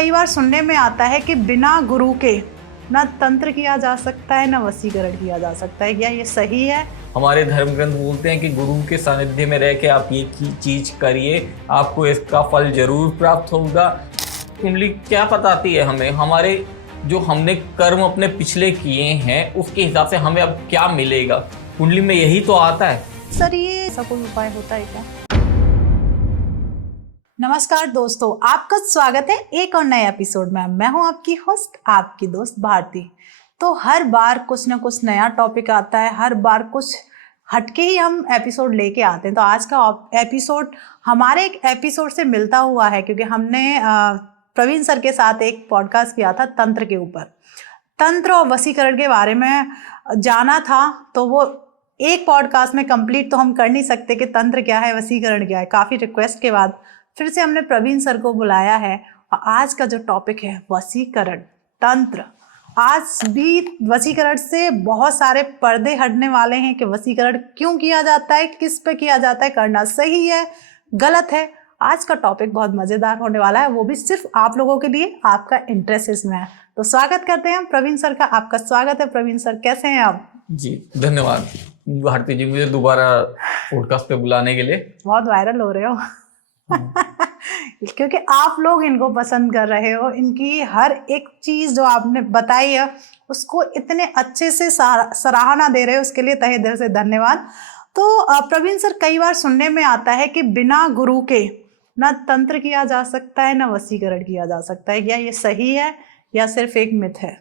कई बार सुनने में आता है कि बिना गुरु के ना तंत्र किया जा सकता है ना वशीकरण किया जा सकता है। क्या ये सही है? हमारे धर्म ग्रंथ बोलते हैं कि गुरु के सानिध्य में रह के आप ये चीज करिए, आपको इसका फल जरूर प्राप्त होगा। कुंडली क्या बताती है हमें? हमारे जो हमने कर्म अपने पिछले किए हैं उसके हिसाब से हमें अब क्या मिलेगा, कुंडली में यही तो आता है। सर ये ऐसा कोई उपाय होता है क्या? नमस्कार दोस्तों, आपका स्वागत है एक और नए एपिसोड में। मैं हूं आपकी होस्ट, आपकी दोस्त भारती। तो हर बार कुछ ना कुछ नया टॉपिक आता है, हर बार कुछ हटके ही हम एपिसोड लेके आते हैं। तो आज का एपिसोड हमारे एक एपिसोड से मिलता हुआ है, क्योंकि हमने प्रवीण सर के साथ एक पॉडकास्ट किया था तंत्र के ऊपर। तंत्र और वशीकरण के बारे में जाना था, तो वो एक पॉडकास्ट में कंप्लीट तो हम कर नहीं सकते कि तंत्र क्या है, वशीकरण क्या है। काफ़ी रिक्वेस्ट के बाद फिर से हमने प्रवीण सर को बुलाया है और आज का जो टॉपिक है वशीकरण, तंत्र। आज भी वशीकरण से बहुत सारे पर्दे हटने वाले हैं कि वशीकरण क्यों किया जाता है, किस पे किया जाता है, करना सही है गलत है। आज का टॉपिक बहुत मज़ेदार होने वाला है, वो भी सिर्फ आप लोगों के लिए, आपका इंटरेस्ट इसमें है। तो स्वागत करते हैं प्रवीण सर का। आपका स्वागत है प्रवीण सर, कैसे हैं आप? जी धन्यवाद भारती जी, मुझे दोबारा पॉडकास्ट पे बुलाने के लिए। बहुत वायरल हो रहे हो क्योंकि आप लोग इनको पसंद कर रहे हो। इनकी हर एक चीज़ जो आपने बताई है उसको इतने अच्छे से सराहना दे रहे हो, उसके लिए तहे दिल से धन्यवाद। तो प्रवीण सर, कई बार सुनने में आता है कि बिना गुरु के ना तंत्र किया जा सकता है ना वशीकरण किया जा सकता है। क्या ये सही है या सिर्फ एक मिथ है?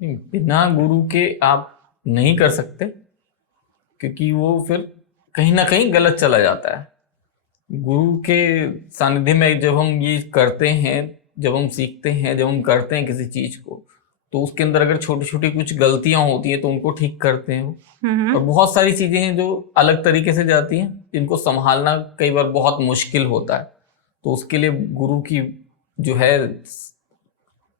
बिना गुरु के आप नहीं कर सकते, क्योंकि वो फिर कहीं ना कहीं गलत चला जाता है। गुरु के सानिध्य में जब हम ये करते हैं, जब हम सीखते हैं, जब हम करते हैं किसी चीज को, तो उसके अंदर अगर छोटी छोटी कुछ गलतियां होती हैं तो उनको ठीक करते हैं। और बहुत सारी चीजें हैं जो अलग तरीके से जाती हैं, जिनको संभालना कई बार बहुत मुश्किल होता है। तो उसके लिए गुरु की जो है,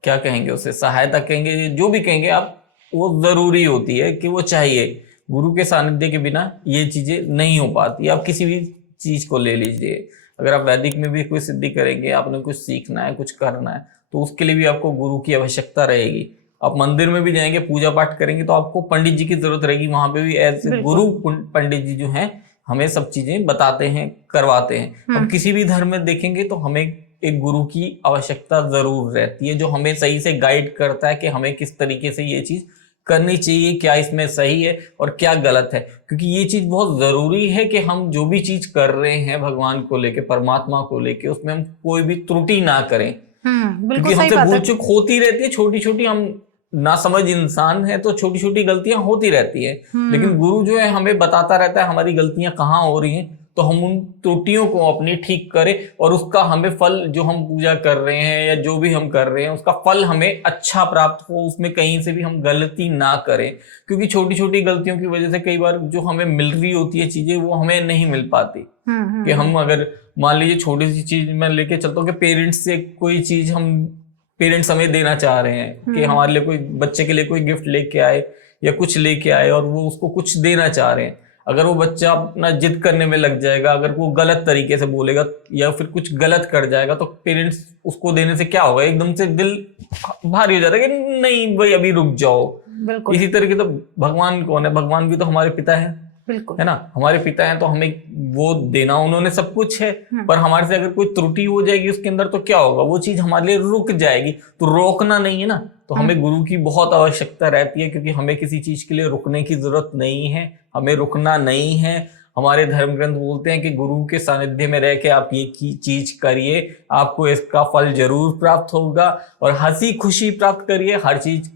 क्या कहेंगे उसे, सहायता कहेंगे, जो भी कहेंगे आप, वो जरूरी होती है कि वो चाहिए। गुरु के सानिध्य के बिना ये चीजें नहीं हो पाती। आप किसी भी चीज को ले लीजिए, अगर आप वैदिक में भी कोई सिद्धि करेंगे, आपने कुछ सीखना है, कुछ करना है, तो उसके लिए भी आपको गुरु की आवश्यकता रहेगी। आप मंदिर में भी जाएंगे, पूजा पाठ करेंगे, तो आपको पंडित जी की जरूरत रहेगी। वहां पे भी ऐसे गुरु पंडित जी जो हैं हमें सब चीजें बताते हैं, करवाते हैं। अब किसी भी धर्म में देखेंगे तो हमें एक गुरु की आवश्यकता जरूर रहती है, जो हमें सही से गाइड करता है कि हमें किस तरीके से ये चीज करनी चाहिए, क्या इसमें सही है और क्या गलत है। क्योंकि ये चीज बहुत जरूरी है कि हम जो भी चीज कर रहे हैं भगवान को लेके, परमात्मा को लेके, उसमें हम कोई भी त्रुटि ना करें। क्योंकि हमसे भूल चूक होती रहती है, छोटी छोटी, हम ना समझ इंसान है तो छोटी छोटी गलतियां होती रहती है। लेकिन गुरु जो है हमें बताता रहता है हमारी गलतियां कहाँ हो रही हैं, तो हम उन त्रुटियों को अपनी ठीक करें और उसका हमें फल, जो हम पूजा कर रहे हैं या जो भी हम कर रहे हैं, उसका फल हमें अच्छा प्राप्त हो, उसमें कहीं से भी हम गलती ना करें। क्योंकि छोटी छोटी गलतियों की वजह से कई बार जो हमें मिल रही होती है चीजें, वो हमें नहीं मिल पाती। कि हम अगर मान लीजिए छोटी सी चीज मैं लेके चलता हूँ कि पेरेंट्स से कोई चीज पेरेंट्स हमें देना चाह रहे हैं, कि हमारे लिए कोई, बच्चे के लिए कोई गिफ्ट लेके आए या कुछ लेके आए, और वो उसको कुछ देना चाह रहे हैं। अगर वो बच्चा अपना जिद करने में लग जाएगा, अगर वो गलत तरीके से बोलेगा या फिर कुछ गलत कर जाएगा, तो पेरेंट्स उसको देने से क्या होगा, एकदम से दिल भारी हो जाता है कि नहीं भाई अभी रुक जाओ। इसी तरीके तो भगवान कौन है? भगवान भी तो हमारे पिता है, है ना? हमारे पिता हैं, तो हमें वो देना, उन्होंने सब कुछ है। पर हमारे से अगर कोई त्रुटि हो जाएगी उसके अंदर, तो क्या होगा, वो चीज हमारे लिए रुक जाएगी। तो रोकना नहीं है ना, तो हमें गुरु की बहुत आवश्यकता रहती है, क्योंकि हमें किसी चीज के लिए रुकने की जरूरत नहीं है, हमें रुकना नहीं है। हमारे धर्म ग्रंथ बोलते हैं कि गुरु के सानिध्य में रह के आप ये चीज करिए, आपको इसका फल जरूर प्राप्त होगा। और हंसी खुशी प्राप्त करिए, हर चीज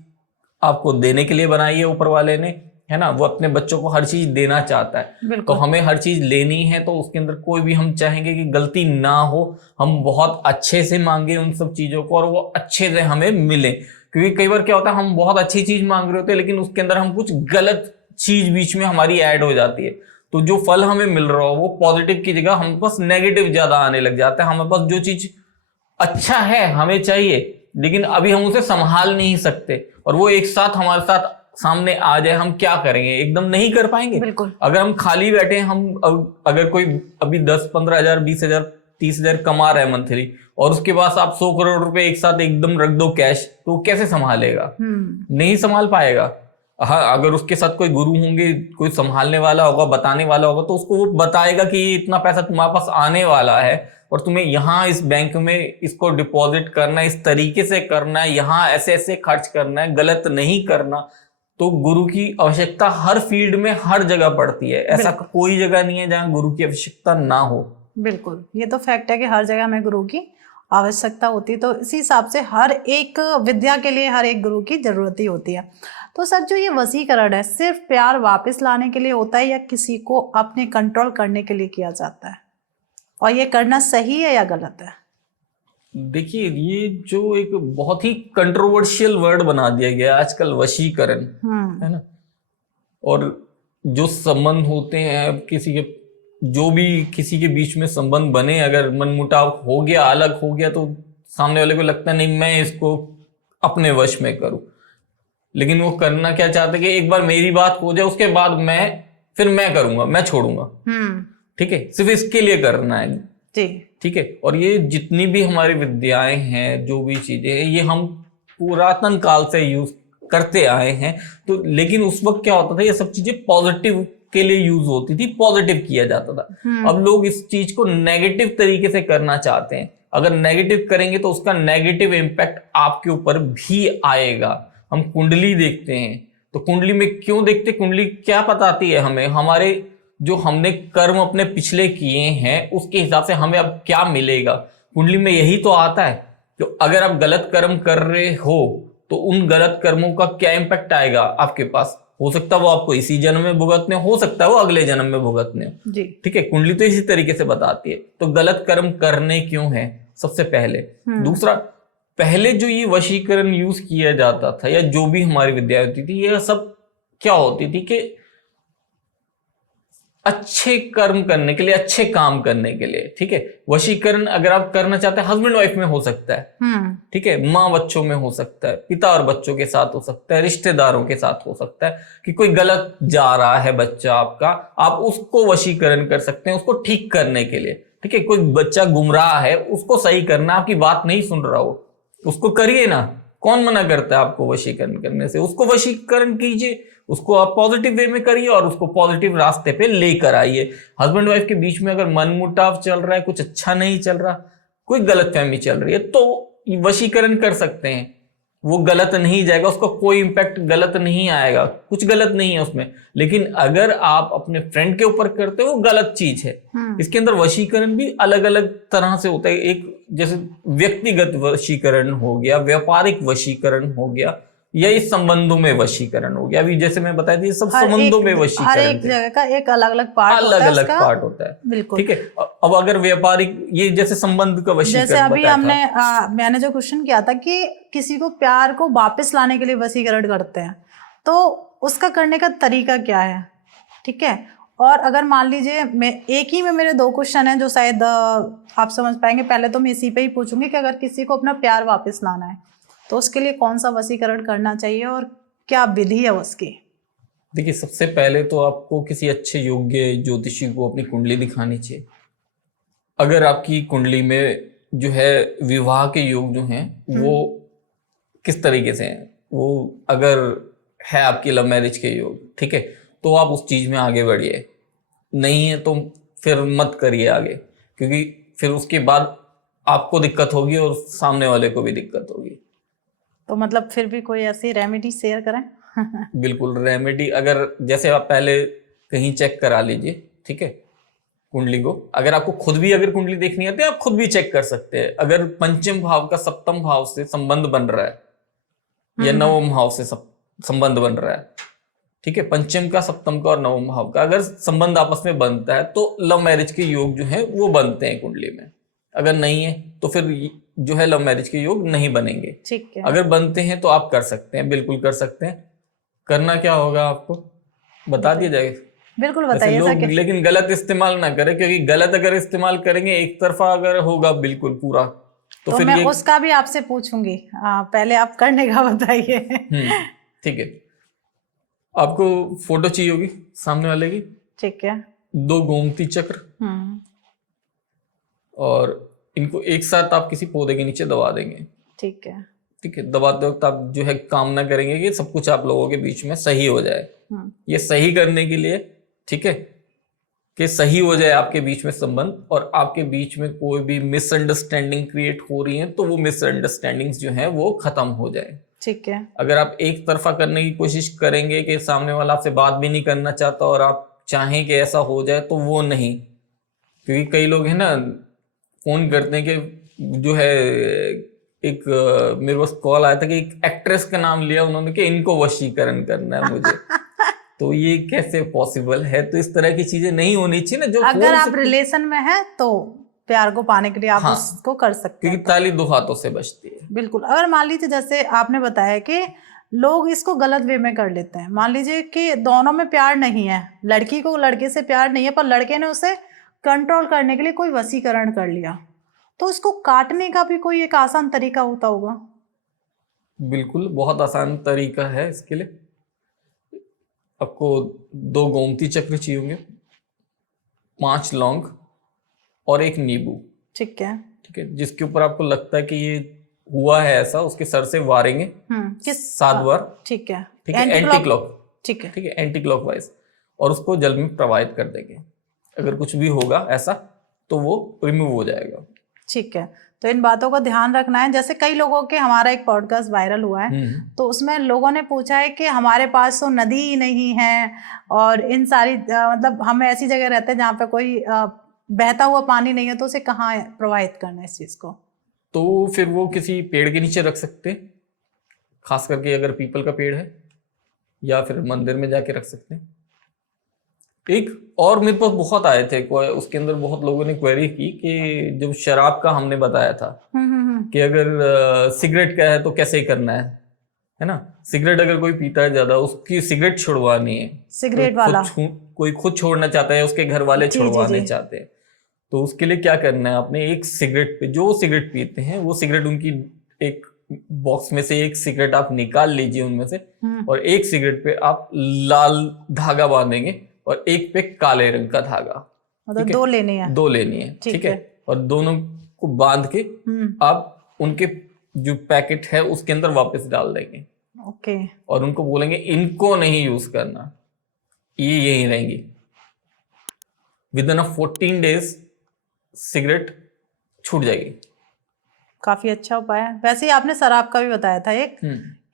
आपको देने के लिए बनाई है ऊपर वाले ने, है ना? वो अपने बच्चों को हर चीज देना चाहता है, तो हमें हर चीज लेनी है। तो उसके अंदर कोई भी हम चाहेंगे कि गलती ना हो, हम बहुत अच्छे से मांगे उन सब चीजों को और वो अच्छे से हमें मिले। क्योंकि कई बार क्या होता है, हम बहुत अच्छी चीज मांग रहे होते हैं, लेकिन उसके अंदर हम कुछ गलत चीज बीच में हमारी ऐड हो जाती है, तो जो फल हमें मिल रहा हो वो पॉजिटिव की जगह हम पास नेगेटिव ज्यादा आने लग जाता है। हमारे पास जो चीज अच्छा है हमें चाहिए, लेकिन अभी हम उसे संभाल नहीं सकते, और वो एक साथ हमारे साथ सामने आ जाए, हम क्या करेंगे? एकदम नहीं कर पाएंगे। बिल्कुल। अगर हम खाली बैठे हैं, हम अगर कोई अभी 10-15 हजार 20 हजार 30,000 कमा रहा है मंथली, और उसके पास आप 100 करोड़ रुपए एक साथ एकदम रख दो कैश, तो कैसे संभालेगा? नहीं संभाल पाएगा। हाँ, अगर उसके साथ कोई गुरु होंगे, कोई संभालने वाला होगा, बताने वाला होगा, तो उसको वो बताएगा कि ये इतना पैसा तुम्हारे पास आने वाला है और तुम्हें यहाँ इस बैंक में इसको डिपॉजिट करना है, इस तरीके से करना है, यहाँ ऐसे ऐसे खर्च करना है, गलत नहीं करना। तो गुरु की आवश्यकता हर फील्ड में हर जगह पड़ती है। ऐसा कोई जगह नहीं है जहाँ गुरु की आवश्यकता ना हो। बिल्कुल, ये तो फैक्ट है कि हर जगह हमें गुरु की आवश्यकता होती है। तो इसी हिसाब से हर एक विद्या के लिए हर एक गुरु की जरूरत ही होती है। तो सर, जो ये वशीकरण है सिर्फ प्यार वापस लाने के लिए होता है या किसी को अपने कंट्रोल करने के लिए किया जाता है, और ये करना सही है या गलत है? देखिए, ये जो एक बहुत ही कंट्रोवर्शियल वर्ड बना दिया गया आजकल, वशीकरण, है ना। और जो संबंध होते हैं किसी के, जो भी किसी के बीच में संबंध बने, अगर मनमुटाव हो गया, अलग हो गया, तो सामने वाले को लगता है नहीं मैं इसको अपने वश में करूं। लेकिन वो करना क्या चाहते हैं कि एक बार मेरी बात हो जाए, उसके बाद मैं करूंगा, मैं छोड़ूंगा। ठीक है, सिर्फ इसके लिए करना है जी। ठीक है। और ये जितनी भी हमारी विद्याएं हैं, जो भी चीजें हैं, ये हम पुरातन काल से यूज करते आए हैं। तो लेकिन उस वक्त क्या होता था, ये सब चीजें पॉजिटिव के लिए यूज होती थी, पॉजिटिव किया जाता था। अब लोग इस चीज को नेगेटिव तरीके से करना चाहते हैं। अगर नेगेटिव करेंगे तो उसका नेगेटिव इम्पैक्ट आपके ऊपर भी आएगा। हम कुंडली देखते हैं, तो कुंडली में क्यों देखते, कुंडली क्या बताती है हमें, हमारे जो हमने कर्म अपने पिछले किए हैं उसके हिसाब से हमें अब क्या मिलेगा। कुंडली में यही तो आता है कि अगर आप गलत कर्म कर रहे हो तो उन गलत कर्मों का क्या इम्पैक्ट आएगा आपके पास। हो सकता है वो आपको इसी जन्म में भुगतने, हो सकता है वो अगले जन्म में भुगतने। ठीक है, कुंडली तो इसी तरीके से बताती है। तो गलत कर्म करने क्यों है, सबसे पहले। दूसरा, पहले जो ये वशीकरण यूज किया जाता था या जो भी हमारी विद्या होती थी, यह सब क्या होती थी कि अच्छे कर्म करने के लिए, अच्छे काम करने के लिए। ठीक है, वशीकरण अगर आप करना चाहते हैं, हस्बैंड वाइफ में हो सकता है, ठीक है, माँ बच्चों में हो सकता है, पिता और बच्चों के साथ हो सकता है, रिश्तेदारों के साथ हो सकता है कि कोई गलत जा रहा है बच्चा आपका, आप उसको वशीकरण कर सकते हैं उसको ठीक करने के लिए। ठीक है, कोई बच्चा गुमराह है, उसको सही करना, आपकी बात नहीं सुन रहा हो, उसको करिए ना। कौन मना करता है आपको वशीकरण करने से? उसको वशीकरण कीजिए, उसको आप पॉजिटिव वे में करिए और उसको पॉजिटिव रास्ते पे लेकर आइए। हस्बैंड वाइफ के बीच में अगर मनमुटाव चल रहा है, कुछ अच्छा नहीं चल रहा, कोई गलतफहमी चल रही है, तो वशीकरण कर सकते हैं। वो गलत नहीं जाएगा, उसका कोई इंपैक्ट गलत नहीं आएगा, कुछ गलत नहीं है उसमें। लेकिन अगर आप अपने फ्रेंड के ऊपर करते हो, वो गलत चीज है। इसके अंदर वशीकरण भी अलग अलग तरह से होता है। एक जैसे व्यक्तिगत वशीकरण हो गया, व्यापारिक वशीकरण हो गया, या इस संबंधों में वशीकरण हो गया। अभी जैसे मैं बताया था, ये सब संबंधों में वशीकरण, हर एक जगह का एक अलग अलग पार्ट होता है, अलग अलग पार्ट होता है। बिल्कुल, ठीक है। अब अगर व्यापारिक, ये जैसे संबंध का वशीकरण, जैसे अभी हमने मैंने जो क्वेश्चन किया था कि किसी को प्यार को वापस लाने के लिए वशीकरण करते हैं, तो उसका करने का तरीका क्या है? ठीक है। और अगर मान लीजिए मैं एक ही में मेरे दो क्वेश्चन हैं जो शायद आप समझ पाएंगे। पहले तो मैं इसी पे ही पूछूंगी कि अगर किसी को अपना प्यार वापस लाना है तो उसके लिए कौन सा वशीकरण करना चाहिए और क्या विधि है उसकी? देखिए, सबसे पहले तो आपको किसी अच्छे योग्य ज्योतिषी को अपनी कुंडली दिखानी चाहिए। अगर आपकी कुंडली में जो है विवाह के योग जो हैं वो किस तरीके से हैं, वो अगर है आपकी लव मैरिज के योग, ठीक है, तो आप उस चीज में आगे बढ़िए। नहीं है तो फिर मत करिए आगे, क्योंकि फिर उसके बाद आपको दिक्कत होगी और सामने वाले को भी दिक्कत होगी। तो मतलब फिर भी कोई ऐसी रेमेडी शेयर करें? बिल्कुल, रेमेडी अगर जैसे आप पहले कहीं चेक करा लीजिए, ठीक है, कुंडली को। अगर आपको खुद भी अगर कुंडली देखनी आती है, आप खुद भी चेक कर सकते हैं। अगर पंचम भाव का सप्तम भाव से संबंध बन रहा है या नवम भाव से संबंध बन रहा है, ठीक है, पंचम का, सप्तम का और नवम भाव का अगर संबंध आपस में बनता है तो लव मैरिज के योग जो है वो बनते हैं कुंडली में। अगर नहीं है तो फिर जो है लव मैरिज के योग नहीं बनेंगे। ठीक है। अगर बनते हैं तो आप कर सकते हैं, बिल्कुल कर सकते हैं। करना क्या होगा आपको बता दिया जाएगा। बिल्कुल बताइए। लोग लेकिन गलत इस्तेमाल ना करें, क्योंकि गलत अगर इस्तेमाल करेंगे, एक तरफा अगर होगा बिल्कुल पूरा, तो फिर मैं उसका भी आपसे पूछूंगी। पहले आप करने का बताइए। ठीक है। आपको फोटो चाहिए होगी सामने वाले की। ठीक है। 2 गोमती चक्र, और इनको एक साथ आप किसी पौधे के नीचे दबा देंगे। ठीक है। ठीक है, दबाते वक्त आप जो है कामना करेंगे कि सब कुछ आप लोगों के बीच में सही हो जाए। ये सही करने के लिए, ठीक है, कि सही हो जाए आपके बीच में संबंध और आपके बीच में कोई भी मिसअंडरस्टैंडिंग क्रिएट हो रही है तो वो मिसअंडरस्टैंडिंग्स जो है वो खत्म हो जाए। ठीक है। अगर आप एक तरफा करने की कोशिश करेंगे कि सामने वाला आपसे बात भी नहीं करना चाहता और आप चाहें कि ऐसा हो जाए, तो वो नहीं। क्योंकि कई लोग हैं ना, फोन करते हैं कि जो है एक मेरे पास कॉल आया था कि एक एक्ट्रेस का नाम लिया उन्होंने कि इनको वशीकरण करना है मुझे। तो ये कैसे पॉसिबल है? तो इस तरह की चीजें नहीं होनी चाहिए ना। जो अगर आप रिलेशन में हैं तो प्यार को पाने के लिए आप हाँ, उसको कर सकते हैं। क्योंकि ताली दो हाथों से बजती है। बिल्कुल। अगर मान लीजिए जैसे आपने बताया कि लोग इसको गलत वे में कर लेते हैं, मान लीजिए कि दोनों में प्यार नहीं है, लड़की को लड़के से प्यार नहीं है, पर लड़के ने उसे कंट्रोल करने के लिए कोई वशीकरण कर लिया, तो इसको काटने का भी कोई एक आसान तरीका होता होगा? बिल्कुल, बहुत आसान तरीका है इसके लिए। आपको 2 गोमती चक्र चाहिए होंगे, 5 लौंग और 1 नींबू। ठीक है। ठीक है, जिसके ऊपर आपको लगता है कि ये हुआ है ऐसा, उसके सर से वारेंगे किस 7 बार। ठीक है। ठीक है, एंटी क्लॉक। ठीक है। ठीक है, एंटी क्लॉकवाइज, और उसको जल में प्रवाहित कर देंगे। अगर कुछ भी होगा ऐसा तो वो रिमूव हो जाएगा। ठीक है। तो इन बातों का ध्यान रखना है। जैसे कई लोगों के, हमारा एक पॉडकास्ट वायरल हुआ है तो उसमें लोगों ने पूछा है कि हमारे पास तो नदी ही नहीं है और इन सारी मतलब हम ऐसी जगह रहते हैं जहाँ पे कोई बहता हुआ पानी नहीं है, तो उसे कहाँ प्रवाहित करना है इस चीज को? तो फिर वो किसी पेड़ के नीचे रख सकते हैं, खास करके अगर पीपल का पेड़ है, या फिर मंदिर में जाके रख सकते हैं। एक और मेरे पास बहुत आए थे, उसके अंदर बहुत लोगों ने क्वेरी की कि जब शराब का हमने बताया था कि अगर सिगरेट का है तो कैसे करना है ना। सिगरेट अगर कोई पीता है ज्यादा, उसकी सिगरेट छुड़वानी है। सिगरेट वाला कोई खुद छोड़ना चाहता है, उसके घर वाले छुड़वाने चाहते हैं, तो उसके लिए क्या करना है, आपने एक सिगरेट पे, जो सिगरेट पीते हैं वो सिगरेट उनकी एक बॉक्स में से एक सिगरेट आप निकाल लीजिए उनमें से, और एक सिगरेट पे आप लाल धागा बांधेंगे और एक पे काले रंग का धागा। मतलब 2 लेनी है? 2 लेनी है। ठीक है, और दोनों को बांध के आप उनके जो पैकेट है उसके अंदर वापस डाल देंगे। ओके। और उनको बोलेंगे इनको नहीं यूज करना, ये यहीं रहेंगी। विदिन 14 डेज सिगरेट छूट जाएगी। काफी अच्छा उपाय है। वैसे ही आपने शराब का भी बताया था एक,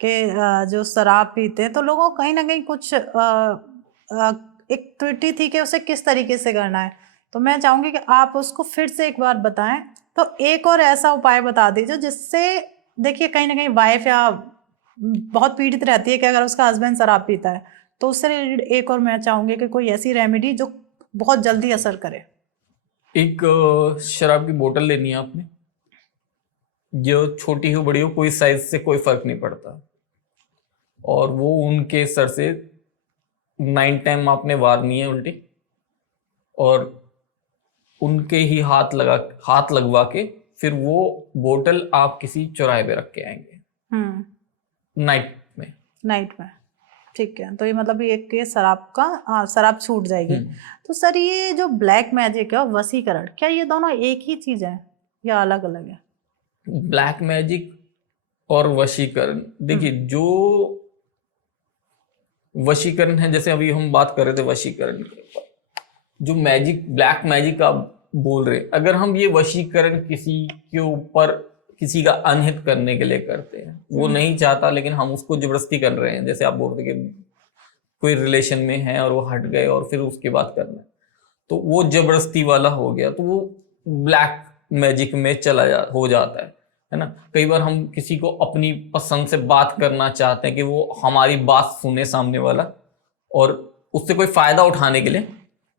कि जो शराब पीते हैं तो लोगों को कहीं ना कहीं कुछ एक त्रुटि थी कि उसे किस तरीके से करना है, तो मैं चाहूंगी कि आप उसको फिर से एक बार बताएं। तो एक और ऐसा उपाय बता दीजिए जिससे, देखिए कहीं ना कहीं वाइफ या बहुत पीड़ित रहती है कि अगर उसका हस्बैंड शराब पीता है, तो उससे रिलेटेड एक और मैं चाहूंगी कि कोई ऐसी रेमेडी जो बहुत जल्दी असर करे। एक शराब की बोतल लेनी है आपने, जो छोटी हो बड़ी हो, कोई साइज से कोई फर्क नहीं पड़ता, और वो उनके सर से 9 टाइम आपने वारनी है उल्टी, और उनके ही हाथ लगवा के फिर वो बोतल आप किसी चौराहे पे रख के आएंगे नाइट में। ठीक है। तो ये मतलब ये एक शराब छूट जाएगी। तो सर ये जो ब्लैक मैजिक है और वशीकरण, क्या ये दोनों एक ही चीज है या अलग अलग है? ब्लैक मैजिक और वशीकरण, देखिए जो वशीकरण है, जैसे अभी हम बात कर रहे थे वशीकरण के ऊपर, जो मैजिक ब्लैक मैजिक आप बोल रहे, अगर हम ये वशीकरण किसी के ऊपर किसी का अनहित करने के लिए करते हैं, वो नहीं चाहता लेकिन हम उसको जबरदस्ती कर रहे हैं, जैसे आप बोल रहे कि कोई रिलेशन में है और वो हट गए और फिर उसके बाद करना है, तो वो जबरदस्ती वाला हो गया, तो वो ब्लैक मैजिक में हो जाता है ना। कई बार हम किसी को अपनी पसंद से बात करना चाहते हैं कि वो हमारी बात सुने सामने वाला, और उससे कोई फायदा उठाने के लिए,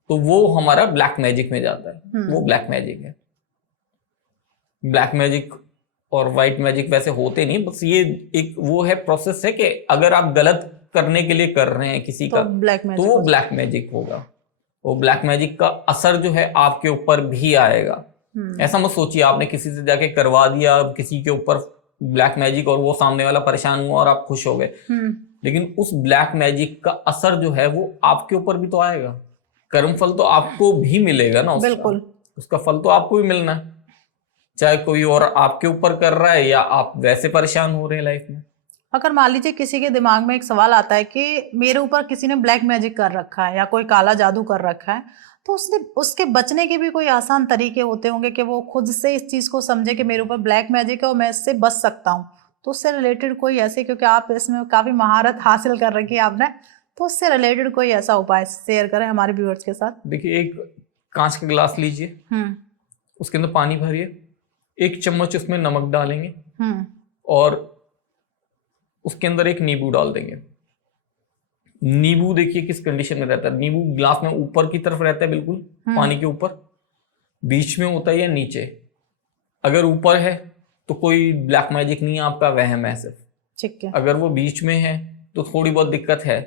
तो वो हमारा ब्लैक मैजिक में जाता है। वो ब्लैक मैजिक है। ब्लैक मैजिक और व्हाइट मैजिक वैसे होते नहीं, बस ये एक वो है प्रोसेस है कि अगर आप गलत करने के लिए कर रहे हैं किसी का, तो वो ब्लैक मैजिक होगा। वो ब्लैक मैजिक का असर जो है आपके ऊपर भी आएगा। ऐसा मत सोचिए आपने किसी से जाके करवा दिया किसी के ऊपर ब्लैक मैजिक और वो सामने वाला परेशान हुआ और आप खुश हो गए, लेकिन उस ब्लैक मैजिक का असर जो है वो आपके ऊपर भी तो आएगा। कर्मफल तो आपको भी मिलेगा ना उसका। बिल्कुल। उसका फल तो आपको भी मिलना है, चाहे कोई और आपके ऊपर कर रहा है या आप वैसे परेशान हो रहे हैं लाइफ में। अगर मान लीजिए किसी के दिमाग में एक सवाल आता है कि मेरे ऊपर किसी ने ब्लैक मैजिक कर रखा है या कोई काला जादू कर रखा है, तो उसके बचने के भी कोई आसान तरीके होते होंगे कि वो खुद से इस चीज को समझे कि मेरे ऊपर ब्लैक मैजिक है और मैं इससे बच सकता हूँ। तो उससे रिलेटेड कोई ऐसे, क्योंकि आप इसमें काफी महारत हासिल कर रखी है आपने, तो उससे रिलेटेड कोई ऐसा उपाय शेयर करें हमारे व्यूअर्स के साथ। देखिए, एक कांच का गिलास लीजिए, उसके अंदर पानी भरिए, 1 चम्मच उसमें नमक डालेंगे और उसके अंदर एक नींबू डाल देंगे। नींबू देखिए किस कंडीशन में रहता है, नींबू ग्लास में ऊपर की तरफ रहता है, बिल्कुल पानी के ऊपर, बीच में होता है या नीचे। अगर ऊपर है तो कोई ब्लैक मैजिक नहीं है, आपका वहम है सिर्फ। ठीक है। अगर वो बीच में है तो थोड़ी बहुत दिक्कत है,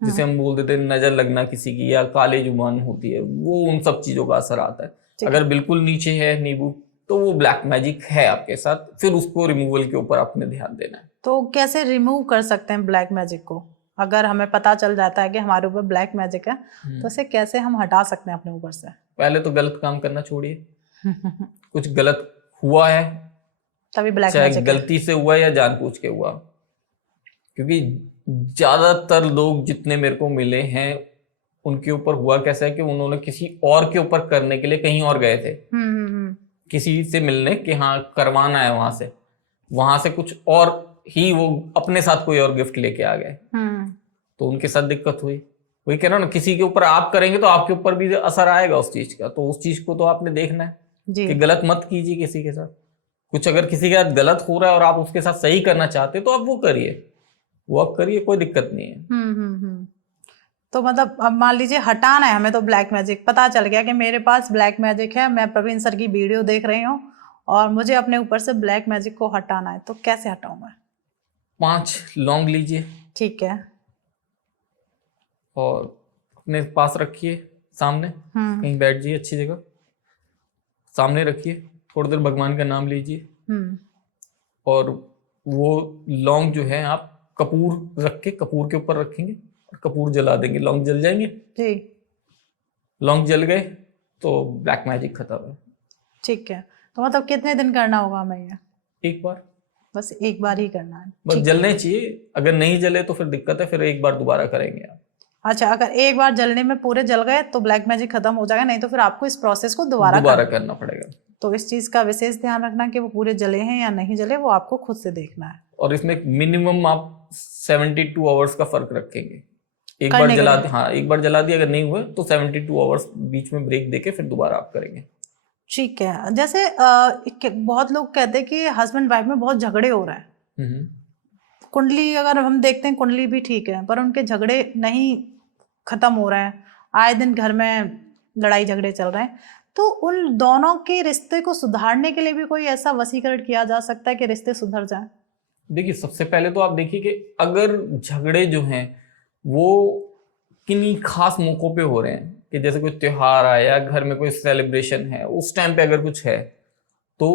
जिसे हम बोल देते हैं नजर लगना किसी की, या काले जुबान होती है, वो उन सब चीजों का असर आता है। अगर बिल्कुल नीचे है नींबू तो वो ब्लैक मैजिक है आपके साथ, फिर उसको रिमूवल के ऊपर आपने ध्यान देना है। तो कैसे रिमूव कर सकते हैं ब्लैक मैजिक को? अगर हमें पता चल जाता है कि हमारे ऊपर ब्लैक मैजिक है तो उसे कैसे हम हटा सकते हैं अपने ऊपर से? पहले तो गलत काम करना छोड़िए। कुछ गलत हुआ है तभी ब्लैक चाहे मैजिक गलती से हुआ या जानबूझ के हुआ, क्योंकि ज्यादातर लोग जितने मेरे को मिले हैं उनके ऊपर हुआ कैसा है कि उन्होंने किसी और के ऊपर करने के लिए कहीं और गए थे, किसी से मिलने कि हाँ करवाना है, वहां से कुछ और ही वो अपने साथ कोई और गिफ्ट लेके आ गए, तो उनके साथ दिक्कत हुई। वही कह रहा हूं ना, किसी के ऊपर आप करेंगे तो आपके ऊपर भी असर आएगा उस चीज का, तो उस चीज को तो आपने देखना है कि गलत मत कीजिए किसी के साथ। कुछ अगर किसी के साथ गलत हो रहा है और आप उसके साथ सही करना चाहते तो आप वो करिए, वो आप करिए, कोई दिक्कत नहीं है। तो मतलब अब मान लीजिए हटाना है हमें, तो ब्लैक मैजिक पता चल गया कि मेरे पास ब्लैक मैजिक है, मैं प्रवीण सर की वीडियो देख रही हूँ और मुझे अपने ऊपर से ब्लैक मैजिक को हटाना है, तो कैसे हटाऊं मैं? 5 लौंग लीजिए, ठीक है, और अपने पास रखिए, सामने कहीं बैठ जाइए अच्छी जगह, सामने रखिए, थोड़ी देर भगवान का नाम लीजिए, और वो लौंग जो है आप कपूर रख के कपूर के ऊपर रखेंगे और कपूर जला देंगे, लौंग जल जाएंगे जी। लौंग जल गए तो ब्लैक मैजिक खत्म है। ठीक है, तो मतलब कितने दिन करना होगा हमें ये? एक बार, बस एक बार ही करना है? बस जलने चाहिए, अगर नहीं जले तो फिर दिक्कत है, फिर एक बार दोबारा करेंगे आप। अच्छा, अगर एक बार जलने में पूरे जल गए तो ब्लैक मैजिक खत्म हो जाएगा, नहीं तो फिर आपको इस प्रोसेस को दोबारा करना पड़ेगा। तो इस चीज का विशेष ध्यान रखना कि वो पूरे जले हैं या नहीं जले, वो आपको खुद से देखना है। और इसमें मिनिमम आप 72 आवर्स का फर्क रखेंगे। एक बार जला दिया, हाँ एक बार जला दिया, अगर नहीं हुए तो 72 आवर्स बीच में ब्रेक देके फिर दोबारा आप करेंगे। ठीक है। जैसे बहुत लोग कहते हैं कि हस्बैंड वाइफ में बहुत झगड़े हो रहे हैं, कुंडली अगर हम देखते हैं कुंडली भी ठीक है, पर उनके झगड़े नहीं खत्म हो रहे हैं, आए दिन घर में लड़ाई झगड़े चल रहे हैं, तो उन दोनों के रिश्ते को सुधारने के लिए भी कोई ऐसा वशीकरण किया जा सकता है कि रिश्ते सुधर जाएं? देखिए, सबसे पहले तो आप देखिए कि अगर झगड़े जो हैं वो किन्हीं खास मौकों पे हो रहे हैं, कि जैसे कोई त्योहार आया, घर में कोई सेलिब्रेशन है, उस टाइम पे अगर कुछ है तो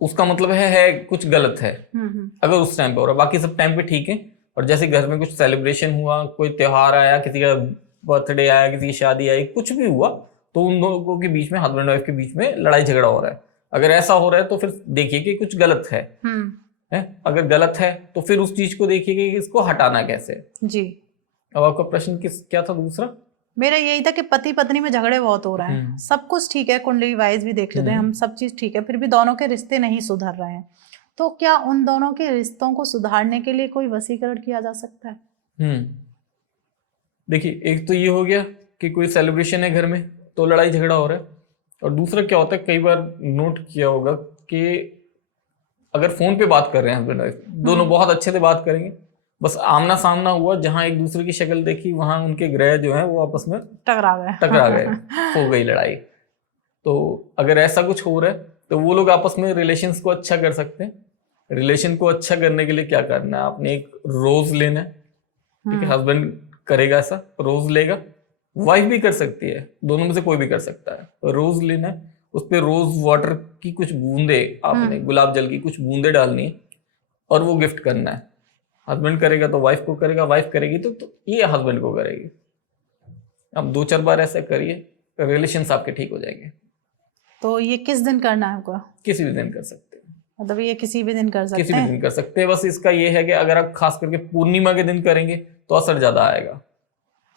उसका मतलब है कुछ गलत है। अगर उस टाइम पे हो रहा है, बाकी सब टाइम पे ठीक है। और जैसे घर में कुछ सेलिब्रेशन हुआ, कोई त्योहार आया, किसी का बर्थडे आया, किसी की शादी आई, कुछ भी हुआ, तो उन लोगों के बीच में, हस्बैंड वाइफ के बीच में लड़ाई झगड़ा हो रहा है। अगर ऐसा हो रहा है तो फिर देखिए कि कुछ गलत है। अगर गलत है तो फिर उस चीज को देखिए कि इसको हटाना कैसे। जी। अब आपका प्रश्न क्या था दूसरा? मेरा यही था कि पति पत्नी में झगड़े बहुत हो रहे हैं, सब कुछ ठीक है, कुंडली वाइज भी देख लेते हैं हम, सब चीज ठीक है, फिर भी दोनों के रिश्ते नहीं सुधर रहे हैं, तो क्या उन दोनों के रिश्तों को सुधारने के लिए कोई वशीकरण किया जा सकता है? देखिए, एक तो ये हो गया कि कोई सेलिब्रेशन है घर में तो लड़ाई झगड़ा हो रहा है, और दूसरा क्या होता है, कई बार नोट किया होगा कि अगर फोन पे बात कर रहे हैं हस्बैंड वाइफ, दोनों बहुत अच्छे से बात करेंगे, बस आमना सामना हुआ, जहां एक दूसरे की शक्ल देखी वहां उनके ग्रह जो है वो आपस में टकरा गए, हो गई लड़ाई। तो अगर ऐसा कुछ हो रहा है तो वो लोग आपस में रिलेशंस को अच्छा कर सकते हैं। रिलेशन को अच्छा करने के लिए क्या करना है, आपने एक रोज लेना है, ठीक है, हस्बैंड करेगा ऐसा, रोज लेगा, वाइफ भी कर सकती है, दोनों में से कोई भी कर सकता है। रोज लेना है, उस पर रोज वाटर की कुछ बूंदे, आपने गुलाब जल की कुछ बूंदे डालनी है और वो गिफ्ट करना है। हस्बैंड करेगा तो वाइफ को करेगा, वाइफ करेगी तो ये हस्बैंड को करेगी। अब 2-4 बार ऐसा करिए, रिलेशंस आपके ठीक हो जाएंगे। तो ये किस दिन करना है आपको? किसी भी दिन कर सकते हैं, मतलब ये किसी भी दिन कर सकते किसी भी हैं? दिन कर सकते हैं। बस इसका ये है कि अगर आप खास करके पूर्णिमा के दिन करेंगे तो असर ज्यादा आएगा।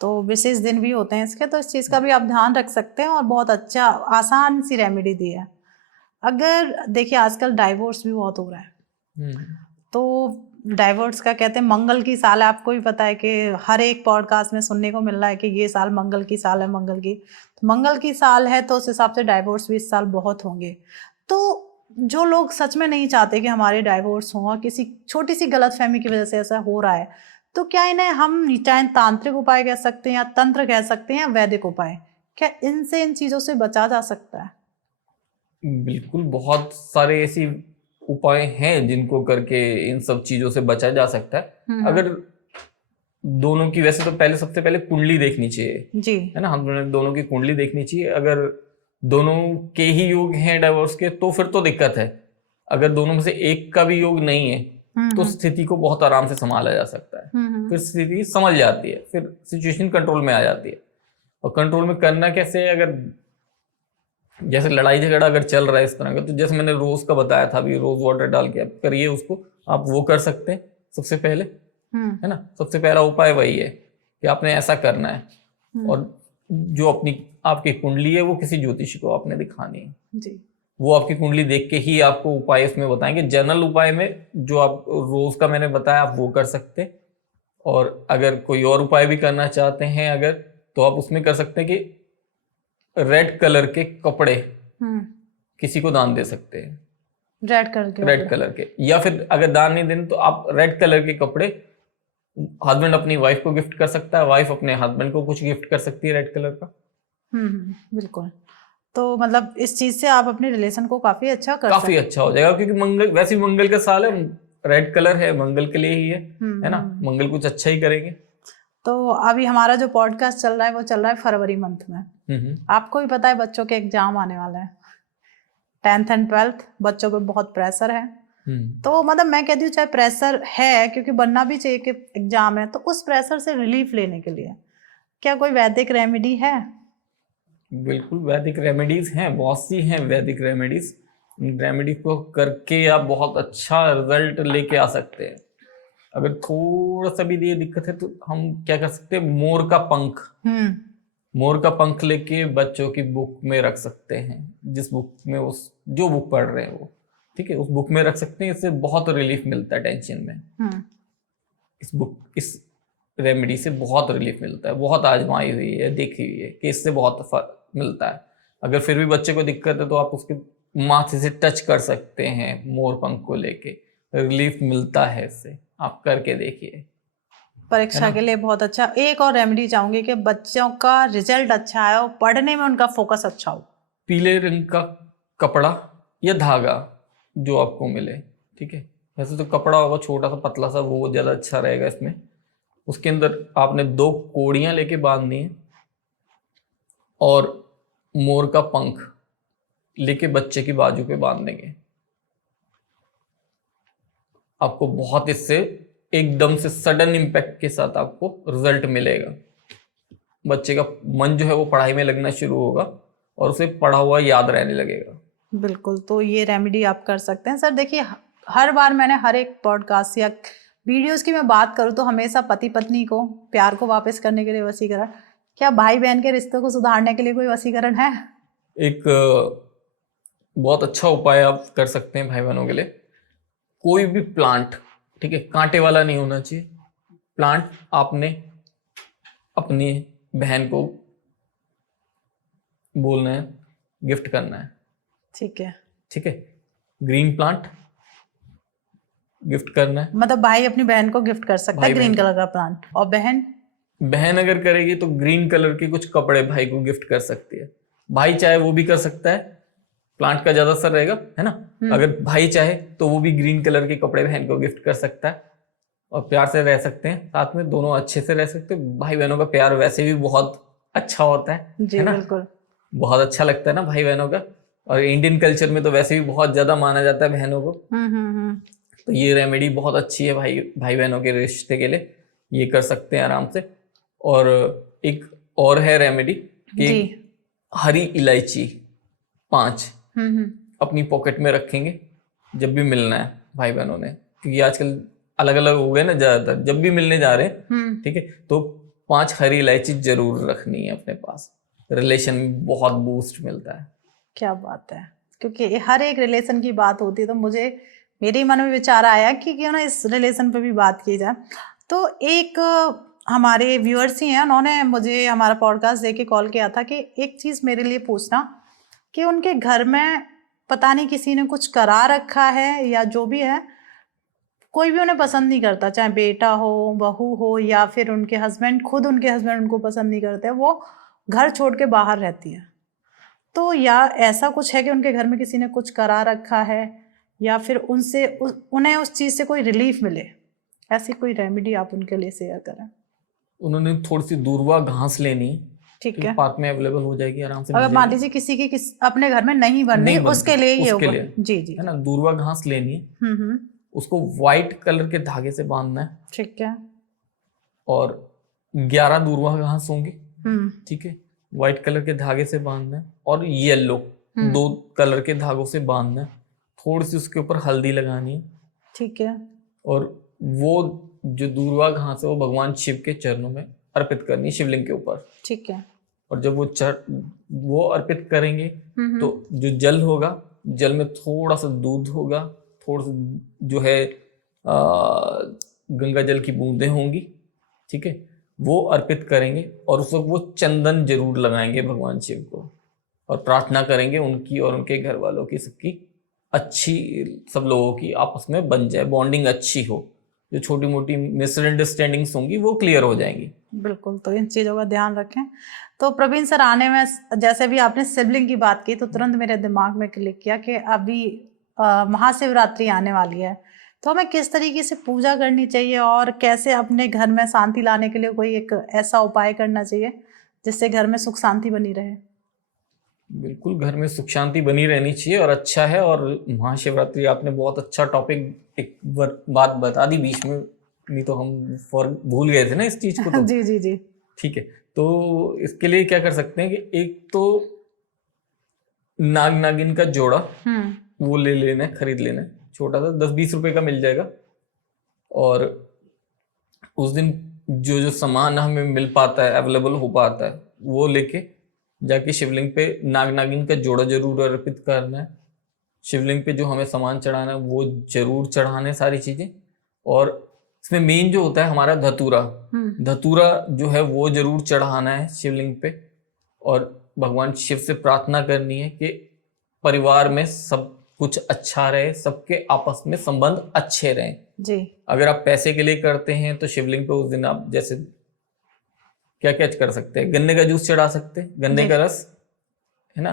तो विशेष दिन भी होते हैं इसके, तो इस चीज़ का भी आप ध्यान रख सकते हैं। और बहुत अच्छा आसान सी रेमेडी दी है। अगर देखिए आजकल डाइवोर्स भी बहुत हो रहा है, तो डाइवोर्स का कहते हैं मंगल की साल है। आपको भी पता है कि हर एक पॉडकास्ट में सुनने को मिल रहा है कि ये साल मंगल की साल है, मंगल की। तो मंगल की साल है तो उस हिसाब से डाइवोर्स भी इस साल बहुत होंगे। तो जो लोग सच में नहीं चाहते कि हमारे डाइवोर्स हों और किसी छोटी सी गलतफहमी की वजह से ऐसा हो रहा है, तो क्या इन्हें हम चाहे तांत्रिक उपाय कह सकते हैं या तंत्र कह सकते हैं या वैदिक उपाय, क्या इनसे इन चीज़ों से बचा जा सकता है? बिल्कुल, बहुत सारे ऐसी उपाय हैं जिनको करके इन सब चीजों से बचा जा सकता है। अगर दोनों की, वैसे तो पहले सबसे पहले कुंडली देखनी चाहिए जी, है ना, हम दोनों की कुंडली देखनी चाहिए। अगर दोनों के ही योग हैं डाइवोर्स के तो फिर तो दिक्कत है। अगर दोनों में से एक का भी योग नहीं है तो स्थिति को बहुत आराम से संभाला जा सकता है। फिर स्थिति संभल जाती है, फिर सिचुएशन कंट्रोल में आ जाती है। और कंट्रोल में करना कैसे है, अगर जैसे लड़ाई झगड़ा अगर चल रहा है इस तरह का, तो जैसे मैंने रोज का बताया था, अभी रोज वाटर डाल के आप करिए उसको, आप वो कर सकते हैं सबसे पहले, है ना। सबसे पहला उपाय वही है कि आपने ऐसा करना है। और जो अपनी आपकी कुंडली है वो किसी ज्योतिषी को आपने दिखानी है जी। वो आपकी कुंडली देख के ही आपको उपाय इसमें बताएंगे। जनरल उपाय में जो आप रोज का मैंने बताया आप वो कर सकते हैं। और अगर कोई और उपाय भी करना चाहते हैं अगर, तो आप उसमें कर सकते हैं कि रेड कलर के कपड़े किसी को दान दे सकते हैं। रेड कलर के, या फिर अगर दान नहीं देने तो आप रेड कलर के कपड़े, हस्बैंड अपनी वाइफ को गिफ्ट कर सकता है, वाइफ अपने हस्बैंड को कुछ गिफ्ट कर सकती है रेड कलर का। बिल्कुल। तो मतलब इस चीज से आप अपने रिलेशन को काफी अच्छा कर सकते काफी अच्छा हो जाएगा, क्योंकि मंगल, वैसे ही मंगल का साल है, रेड कलर है, मंगल के लिए ही है ना, मंगल कुछ अच्छा ही करेंगे। तो अभी हमारा जो पॉडकास्ट चल रहा है वो चल रहा है फरवरी मंथ में। आपको भी पता है बच्चों के एग्जाम आने वाला है, 10th एंड 12th, बच्चों पे बहुत प्रेशर है। तो मतलब मैं कहती हूँ चाहे प्रेशर है, क्योंकि बनना भी चाहिए कि एग्जाम है, तो उस प्रेशर से रिलीफ लेने के लिए क्या कोई वैदिक रेमेडी है? बिल्कुल, वैदिक रेमेडीज हैं, बहुत सी हैं वैदिक रेमेडीज। इन रेमेडी को करके आप बहुत अच्छा रिजल्ट लेके आ सकते हैं। अगर थोड़ा सा भी ये दिक्कत है तो हम क्या कर सकते हैं, मोर का पंख लेके बच्चों की बुक में रख सकते हैं, जिस बुक में उस जो बुक पढ़ रहे हैं वो, ठीक है, उस बुक में रख सकते हैं। इससे बहुत रिलीफ मिलता है टेंशन में। इस रेमेडी से बहुत रिलीफ मिलता है, बहुत आजमाई हुई है, देखी हुई है कि इससे बहुत फर्क मिलता है। अगर फिर भी बच्चे को दिक्कत है तो आप उसके माथे से टच कर सकते हैं मोर पंख को लेके, रिलीफ मिलता है इससे। आप करके देखिए, परीक्षा के लिए बहुत अच्छा। एक और रेमेडी चाहूंगी कि बच्चों का रिजल्ट अच्छा आए और पढ़ने में उनका फोकस अच्छा हो। पीले रंग का कपड़ा या धागा जो आपको मिले, ठीक है, वैसे तो कपड़ा होगा छोटा सा पतला सा, वो ज्यादा अच्छा रहेगा इसमें। उसके अंदर आपने 2 कोड़ियां लेके बांधनी है और मोर का पंख लेके बच्चे की बाजू पे बांध देंगे। आपको बहुत इससे एकदम से सडन इम्पैक्ट के साथ आपको रिजल्ट मिलेगा। बच्चे का मन जो है वो पढ़ाई में लगना शुरू होगा और उसे पढ़ा हुआ याद रहने लगेगा। बिल्कुल, तो ये रेमेडी आप कर सकते हैं। सर देखिए, हर बार मैंने हर एक पॉडकास्ट या वीडियोस की मैं बात करूँ तो हमेशा पति पत्नी को प्यार को वापस करने के लिए वशीकरण, क्या भाई बहन के रिश्तों को सुधारने के लिए कोई वशीकरण है? एक बहुत अच्छा उपाय आप कर सकते हैं भाई बहनों के लिए। कोई भी प्लांट, ठीक है, कांटे वाला नहीं होना चाहिए। प्लांट आपने अपनी बहन को बोलना है, गिफ्ट करना है, ठीक है, ठीक है, ग्रीन प्लांट गिफ्ट करना है। मतलब भाई अपनी बहन को गिफ्ट कर सकता है ग्रीन कलर का प्लांट, और बहन अगर करेगी तो ग्रीन कलर के कुछ कपड़े भाई को गिफ्ट कर सकती है। भाई चाहे वो भी कर सकता है, प्लांट का ज्यादा असर रहेगा, है ना। अगर भाई चाहे तो वो भी ग्रीन कलर के कपड़े बहन को गिफ्ट कर सकता है और प्यार से रह सकते हैं साथ में, दोनों अच्छे से रह सकते हैं। भाई बहनों का प्यार वैसे भी बहुत अच्छा होता है ना, बिल्कुल बहुत अच्छा लगता है ना भाई बहनों का। और इंडियन कल्चर में तो वैसे भी बहुत ज्यादा माना जाता है बहनों को। तो ये रेमेडी बहुत अच्छी है भाई बहनों के रिश्ते के लिए, ये कर सकते हैं आराम से। और एक और है रेमेडी कि हरी इलायची 5 अपनी पॉकेट में रखेंगे जब भी मिलना है भाई बहनों ने, क्योंकि आजकल अलग अलग हो गए ना ज्यादातर, जब भी मिलने जा रहे हैं ठीक है, तो 5 हरी इलायची जरूर रखनी है अपने पास, रिलेशन में बहुत बूस्ट मिलता है। क्या बात है, क्योंकि हर एक रिलेशन की बात होती है, तो मुझे मेरे मन में विचार आया कि क्यों ना इस रिलेशन पे भी बात की जाए। तो एक हमारे व्यूअर्स ही हैं, उन्होंने मुझे हमारा पॉडकास्ट देख के कॉल किया था कि एक चीज़ मेरे लिए पूछना कि उनके घर में पता नहीं किसी ने कुछ करा रखा है या जो भी है, कोई भी उन्हें पसंद नहीं करता, चाहे बेटा हो, बहू हो, या फिर उनके हस्बैंड, खुद उनके हस्बैंड उनको पसंद नहीं करते, वो घर छोड़ के बाहर रहती है। तो या ऐसा कुछ है कि उनके घर में किसी ने कुछ करा रखा है, या फिर उन्हें उस चीज़ से कोई रिलीफ मिले, ऐसी कोई रेमेडी आप उनके लिए शेयर करें। उन्होंने थोड़ी सी दूर्वा घास लेनी, ठीक है, पार्क में अवेलेबल हो जाएगी आराम से। अगर मान लीजिए किसी की अपने घर में नहीं बन रही, उसके लिए ये होगा। जी जी, है ना, दूर्वा घास लेनी है, उसको व्हाइट कलर के धागे से बांधना है। ठीक है, और 11 दूर्वा घास होंगी, ठीक है, व्हाइट कलर के धागे से बांधना है, और येलो 2 कलर के धागों से बांधना है। थोड़ी सी उसके ऊपर हल्दी लगानी है, ठीक है, और वो जो दूर्वा घास है वो भगवान शिव के चरणों में अर्पित करनी है, शिवलिंग के ऊपर। ठीक है, और जब वो अर्पित करेंगे तो जो जल होगा, जल में थोड़ा सा दूध होगा, थोड़ा सा जो है गंगा जल की बूंदें होंगी, ठीक है, वो अर्पित करेंगे। और उस वक्त वो चंदन जरूर लगाएंगे भगवान शिव को, और प्रार्थना करेंगे उनकी और उनके घर वालों की, सबकी अच्छी, सब लोगों की आपस में बन जाए, बॉन्डिंग अच्छी हो, जो छोटी मोटी मिसअंडरस्टैंडिंग्स होंगी वो क्लियर हो जाएंगी। बिल्कुल, तो इन चीज़ों का ध्यान रखें। तो प्रवीण सर, आने में जैसे भी आपने सिबलिंग की बात की, तो तुरंत मेरे दिमाग में क्लिक किया कि अभी महाशिवरात्रि आने वाली है, तो हमें किस तरीके से पूजा करनी चाहिए और कैसे अपने घर में शांति लाने के लिए कोई एक ऐसा उपाय करना चाहिए जिससे घर में सुख शांति बनी रहे। बिल्कुल, घर में सुख शांति बनी रहनी चाहिए, और अच्छा है। और महाशिवरात्रि आपने बहुत अच्छा टॉपिक, एक बात बता दी बीच में, नहीं तो हम भूल गए थे ना इस चीज को। तो जी जी जी, ठीक है, तो इसके लिए क्या कर सकते हैं कि एक तो नाग नागिन का जोड़ा वो ले लेना है, खरीद लेना है, छोटा सा 10-20 रुपए का मिल जाएगा। और उस दिन जो जो सामान हमें मिल पाता है, अवेलेबल हो पाता है, वो लेके जाके शिवलिंग पे नाग नागिन का जोड़ा जरूर अर्पित करना है। शिवलिंग पे जो हमें सामान चढ़ाना है वो जरूर चढ़ाने सारी चीजें। और इसमें मेन जो होता है हमारा धतूरा, धतूरा जो है वो जरूर चढ़ाना है शिवलिंग पे। और भगवान शिव से प्रार्थना करनी है कि परिवार में सब कुछ अच्छा रहे, सबके आपस में संबंध अच्छे रहें जी। अगर आप पैसे के लिए करते हैं तो शिवलिंग पे उस दिन आप जैसे क्या क्या कर सकते हैं, गन्ने का जूस चढ़ा सकते हैं, गन्ने का रस, है ना।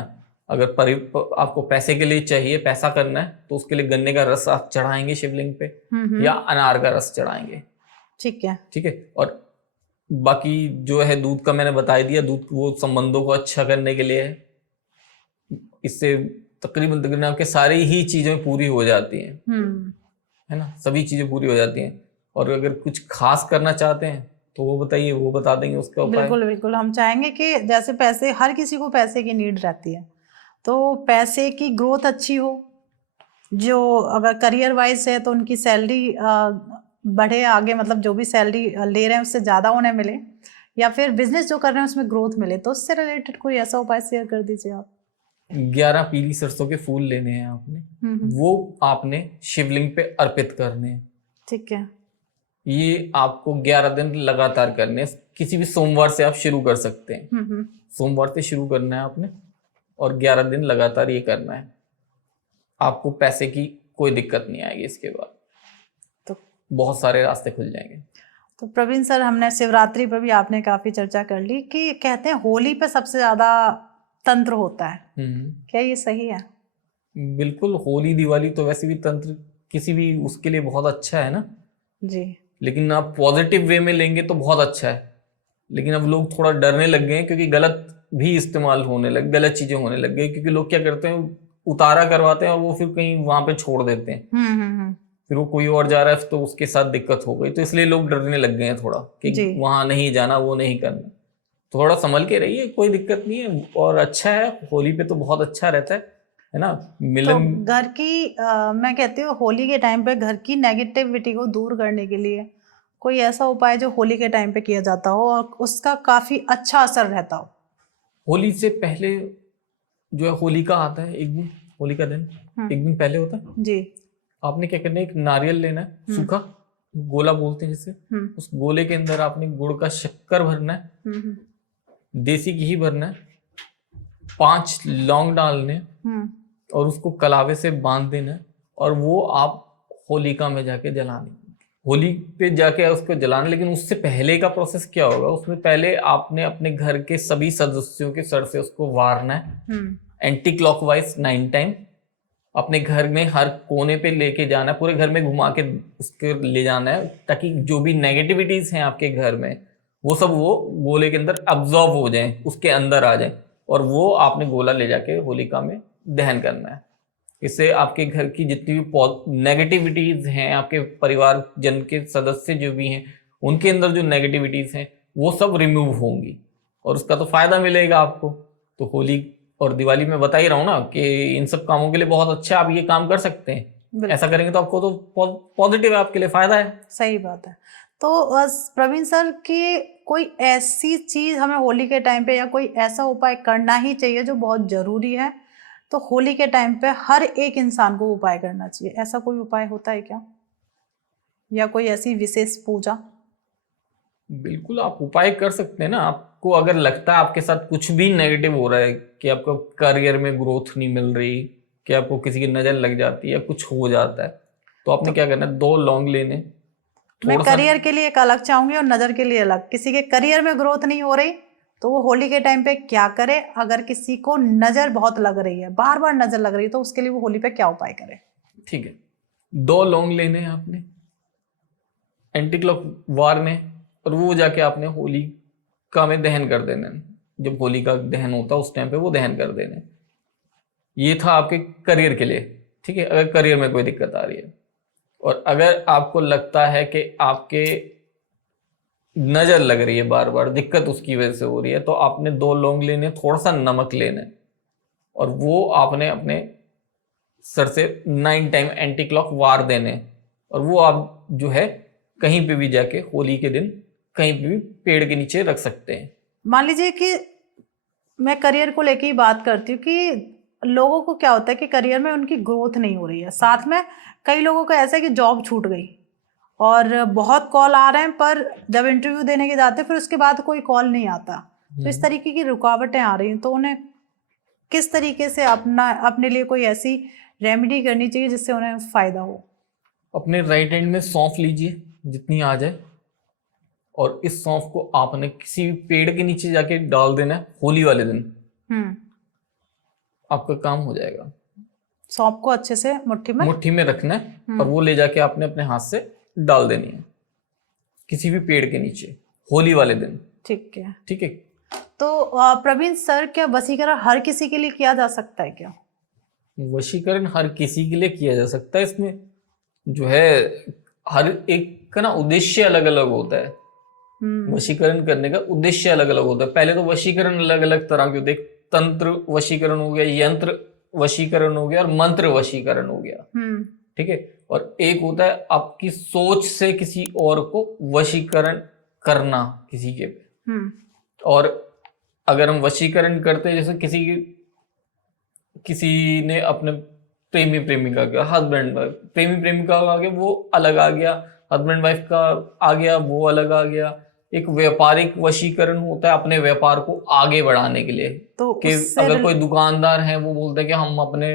अगर आपको पैसे के लिए चाहिए, पैसा करना है, तो उसके लिए गन्ने का रस आप चढ़ाएंगे शिवलिंग पे, या अनार का रस चढ़ाएंगे। ठीक है, ठीक है। और बाकी जो है दूध का मैंने बता दिया, दूध वो संबंधों को अच्छा करने के लिए है। इससे तकरीबन आपके सारी ही चीजें पूरी हो जाती हैं, है ना, सभी चीजें पूरी हो जाती हैं। और अगर कुछ खास करना चाहते हैं तो वो बताइए, वो बता देंगे उसका उपाय। बिल्कुल बिल्कुल, हम चाहेंगे कि जैसे पैसे, हर किसी को पैसे की नीड रहती है, तो पैसे की ग्रोथ अच्छी हो। जो अगर करियर वाइज है तो उनकी सैलरी बढ़े आगे, मतलब जो भी सैलरी ले रहे हैं उससे ज़्यादा उन्हें मिले, या फिर बिजनेस जो कर रहे हैं उसमें ग्रोथ मिले। तो उससे रिलेटेड कोई ऐसा उपाय शेयर कर दीजिए आप। 11 पीली सरसों के फूल लेने हैं आपने, वो आपने शिवलिंग पे अर्पित करने हैं। ठीक है, ये आपको 11 दिन लगातार करने हैं। किसी भी सोमवार से आप शुरू कर सकते हैं, सोमवार से शुरू करना है आपने, और 11 दिन लगातार ये करना है। आपको पैसे की कोई दिक्कत नहीं आएगी इसके बाद, तो बहुत सारे रास्ते खुल जाएंगे। तो प्रवीण सर, हमने शिवरात्रि पर भी आपने काफी चर्चा कर ली कि कहते हैं होली पे सबसे ज्यादा तंत्र होता है, क्या ये सही है? बिल्कुल, होली दिवाली तो वैसे भी तंत्र किसी भी उसके लिए बहुत अच्छा है ना जी। लेकिन आप पॉजिटिव वे में लेंगे तो बहुत अच्छा है। लेकिन अब लोग थोड़ा डरने लग गए हैं, क्योंकि गलत भी इस्तेमाल होने लग, गलत चीजें होने लग गई। क्योंकि लोग क्या करते हैं, उतारा करवाते हैं और वो फिर कहीं वहां पे छोड़ देते हैं, फिर वो कोई और जा रहा है तो उसके साथ दिक्कत हो गई। तो इसलिए लोग डरने लग गए हैं थोड़ा कि वहां नहीं जाना, वो नहीं करना। थोड़ा संभल के रहिए, कोई दिक्कत नहीं है। और अच्छा है, होली पे तो बहुत अच्छा रहता है। है ना। तो मिलन घर की मैं कहती हूँ होली के टाइम पे घर की नेगेटिविटी को दूर करने के लिए कोई ऐसा उपाय जो होली के टाइम पे किया जाता हो और उसका काफी अच्छा असर रहता हो। होली से पहले जो है होलिका आता है, एक दिन होली का दिन एक दिन पहले होता है। जी। आपने क्या करना है, एक नारियल लेना है सूखा, गोला बोलते हैं जिसे। उस गोले के अंदर आपने गुड़ का शक्कर भरना है, देसी घी भरना है, 5 लौंग डालने हैं, और उसको कलावे से बांध देना है, और वो आप होलिका में जाके जलाने, होली पे जाके उसको जलाना। लेकिन उससे पहले का प्रोसेस क्या होगा, उसमें पहले आपने अपने घर के सभी सदस्यों के सर से उसको वारना है एंटी क्लॉकवाइज 9 टाइम। अपने घर में हर कोने पे लेके जाना है, पूरे घर में घुमा के उसके ले जाना है, ताकि जो भी नेगेटिविटीज हैं आपके घर में वो सब वो गोले के अंदर अब्जॉर्ब हो जाएं, उसके अंदर आ जाएं, और वो आपने गोला ले जाके होलिका में दहन करना है। इससे आपके घर की जितनी भी नेगेटिविटीज हैं, आपके परिवार जन के सदस्य जो भी हैं उनके अंदर जो नेगेटिविटीज हैं वो सब रिमूव होंगी, और उसका तो फायदा मिलेगा आपको। तो होली और दिवाली में बता ही रहा हूँ ना कि इन सब कामों के लिए बहुत अच्छा आप ये काम कर सकते हैं। ऐसा करेंगे तो आपको तो पॉजिटिव है, आपके लिए फायदा है। सही बात है। तो प्रवीण सर की कोई ऐसी चीज हमें होली के टाइम पे या कोई ऐसा उपाय करना ही चाहिए जो बहुत जरूरी है, तो होली के टाइम पे हर एक इंसान को उपाय करना चाहिए, ऐसा कोई उपाय होता है क्या, या कोई ऐसी विशेष पूजा? बिल्कुल आप उपाय कर सकते हैं ना। आपको अगर लगता है आपके साथ कुछ भी नेगेटिव हो रहा है, कि आपको करियर में ग्रोथ नहीं मिल रही, कि आपको किसी की नजर लग जाती है, कुछ हो जाता है, तो आपने क्या करना है, 2 लौंग लेने। मैं थोड़ा सा करियर के लिए एक अलग चाहूंगी और नजर के लिए अलग। किसी के करियर में ग्रोथ नहीं हो रही तो वो होली के टाइम पे क्या करे? अगर किसी को नजर बहुत लग रही है, बार बार नजर लग रही है, तो उसके लिए वो होली पे क्या उपाय करे? ठीक है, 2 लौंग लेने हैं आपने एंटी क्लॉक वार में, और वो जाके आपने होलिका में दहन कर देना है। जब होली का दहन होता है उस टाइम पे वो दहन कर देना है। ये था आपके करियर के लिए, ठीक है, अगर करियर में कोई दिक्कत आ रही है। और अगर आपको लगता है कि आपके नजर लग रही है बार बार, दिक्कत उसकी वजह से हो रही है, तो आपने 2 लौंग लेने, थोड़ा सा नमक लेना है, और वो आपने अपने सर से 9 टाइम एंटी क्लॉक वार देने, और वो आप जो है कहीं पे भी जाके होली के दिन कहीं पे भी पेड़ के नीचे रख सकते हैं। मान लीजिए कि मैं करियर को लेके ही बात करती हूँ कि लोगों को क्या होता है कि करियर में उनकी ग्रोथ नहीं हो रही है, साथ में कई लोगों का ऐसा है कि जॉब छूट गई और बहुत कॉल आ रहे हैं, पर जब इंटरव्यू देने के जाते हैं फिर उसके बाद कोई कॉल नहीं आता। तो इस तरीके की रुकावटें आ रही हैं, तो उन्हें किस तरीके से अपने लिए कोई ऐसी रेमेडी करनी चाहिए जिससे उन्हें फायदा हो? अपने राइट हैंड में सौंफ लीजिए जितनी आ जाए, और इस सौंफ को आपने किसी भी पेड़ के नीचे जाके डाल देना है होली वाले दिन, आपका काम हो जाएगा। सौंफ को अच्छे से मुट्ठी में रखना है, और वो ले जाके आपने अपने हाथ से डाल देनी है किसी भी पेड़ के नीचे होली वाले दिन। ठीक है। ठीक है। तो प्रवीण सर, क्या वशीकरण हर किसी के लिए किया जा सकता है क्या? वशीकरण हर किसी के लिए किया जा सकता है। इसमें जो है हर एक का ना उद्देश्य अलग अलग होता है। वशीकरण करने का उद्देश्य अलग अलग होता है। पहले तो वशीकरण अलग अलग तरह के होते हैं। तंत्र वशीकरण हो गया, यंत्र वशीकरण हो गया, और मंत्र वशीकरण हो गया। ठीक है। और एक होता है आपकी सोच से किसी और को वशीकरण करना किसी के। और अगर हम वशीकरण करते हैं, जैसे किसी ने अपने प्रेमी प्रेमिका का, हस्बैंड वाइफ, प्रेमी प्रेमिका का आ गया वो अलग आ गया, हस्बैंड वाइफ का आ गया वो अलग आ गया। एक व्यापारिक वशीकरण होता है अपने व्यापार को आगे बढ़ाने के लिए। तो कि अगर कोई दुकानदार है वो बोलते हैं कि हम अपने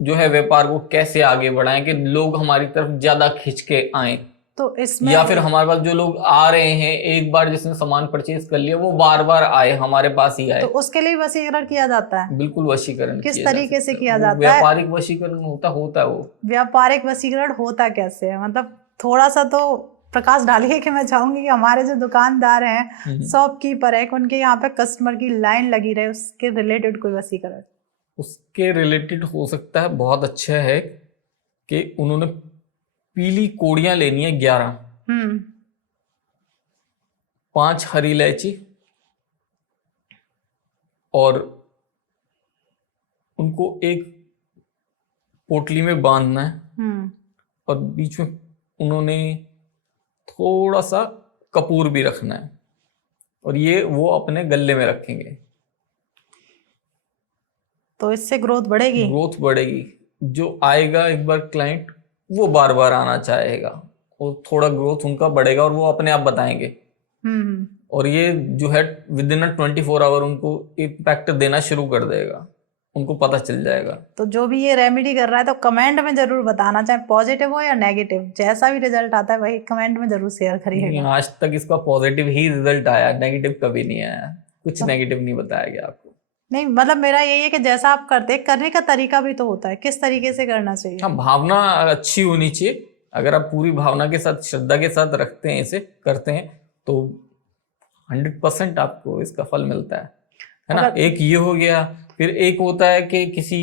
जो है व्यापार को कैसे आगे बढ़ाएं कि लोग हमारी तरफ ज्यादा खिंच के आए। तो इसमें या फिर हमारे पास जो लोग आ रहे हैं, एक बार जिसने सामान परचेज कर लिया वो बार बार आए, हमारे पास ही आए, तो उसके लिए वशीकरण किया जाता है। बिल्कुल वशीकरण किस किया तरीके से जा किया सकता है। जाता है? व्यापारिक वशीकरण होता है वो। व्यापारिक वशीकरण होता कैसे है, मतलब थोड़ा सा तो प्रकाश डालिए कि मैं चाहूंगी कि हमारे जो दुकानदार हैं, शॉपकीपर है, उनके यहाँ पे कस्टमर की लाइन लगी रहे, उसके रिलेटेड कोई वशीकरण। उसके रिलेटेड हो सकता है। बहुत अच्छा है कि उन्होंने पीली कोड़ियां लेनी है 11, 5 हरी इलायची और उनको एक पोटली में बांधना है हम्म। और बीच में उन्होंने थोड़ा सा कपूर भी रखना है और ये वो अपने गले में रखेंगे। तो इससे ग्रोथ बढ़ेगी। ग्रोथ बढ़ेगी। जो आएगा एक बार क्लाइंट, वो बार बार आना चाहेगा और थोड़ा ग्रोथ उनका बढ़ेगा और वो अपने आप बताएंगे। हम्म। और ये जो है विद इन 24 आवर उनको इम्पैक्ट देना शुरू कर देगा, उनको पता चल जाएगा। तो जो भी ये रेमेडी कर रहा है तो कमेंट में जरूर बताना, चाहे पॉजिटिव हो या नेगेटिव, जैसा भी रिजल्ट आता है वही कमेंट में जरूर शेयर नहीं, करिएगा। आज तक इसका पॉजिटिव ही रिजल्ट आया, नेगेटिव कभी नहीं आया, कुछ नेगेटिव नहीं बताया गया आपको। नहीं मतलब मेरा यही है कि जैसा आप करते हैं, करने का तरीका भी तो होता है, किस तरीके से करना चाहिए। हाँ, भावना अच्छी होनी चाहिए। अगर आप पूरी भावना के साथ, श्रद्धा के साथ रखते हैं, इसे करते हैं, तो 100% आपको इसका फल मिलता है ना। एक ये हो गया। फिर एक होता है कि किसी